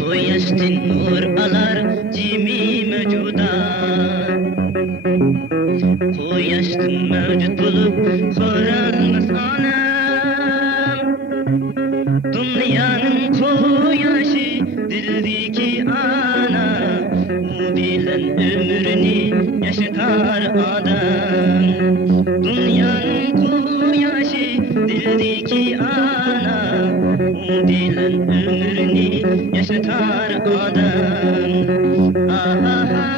Koyastin nur alar cimi mevcuda Koyastin mevcut bulup koranmaz anam Dünyanın koyaşı dildeki ana Bu bilen ömrünü yaşatar adam Dünyanın koyaşı dildeki ana Bu bilen ömrünü yaşatar adam ah ah ah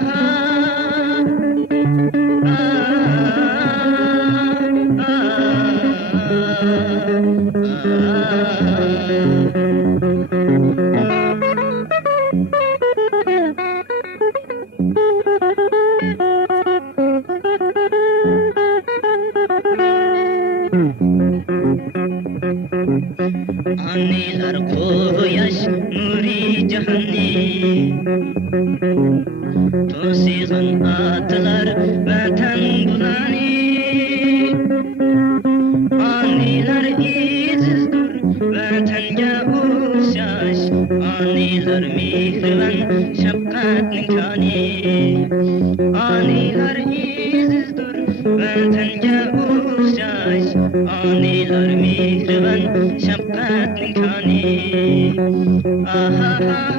Anneler koyaş nuri cehenni Tosiğin atlar vatan bulani Anneler izizdur vatanga uğşaş Anneler mihriban şefkatnin kani Anneler izizdur vatanga uğşaş Anneler mihriban şefkatnin kani ah ah ah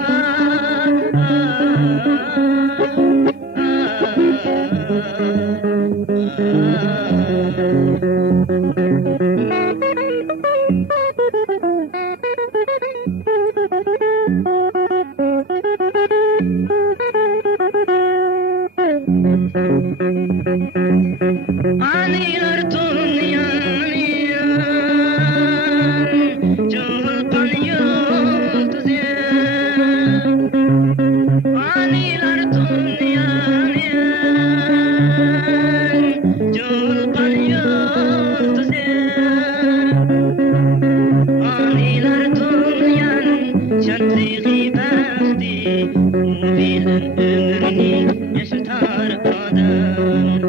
Anneler dünyanın Çolpan yıldız Anneler dünyanın Çolpan yıldız Anneler dünyanın şantığı bəxti Bilen ömrünü yaşatar adam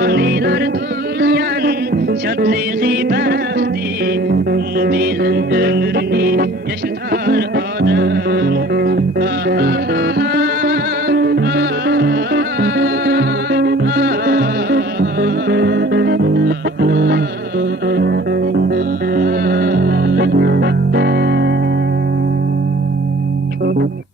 Anneler dünyanın şantığı bəxti Bilen ömrünü yaşatar adam ah ah ah ah ah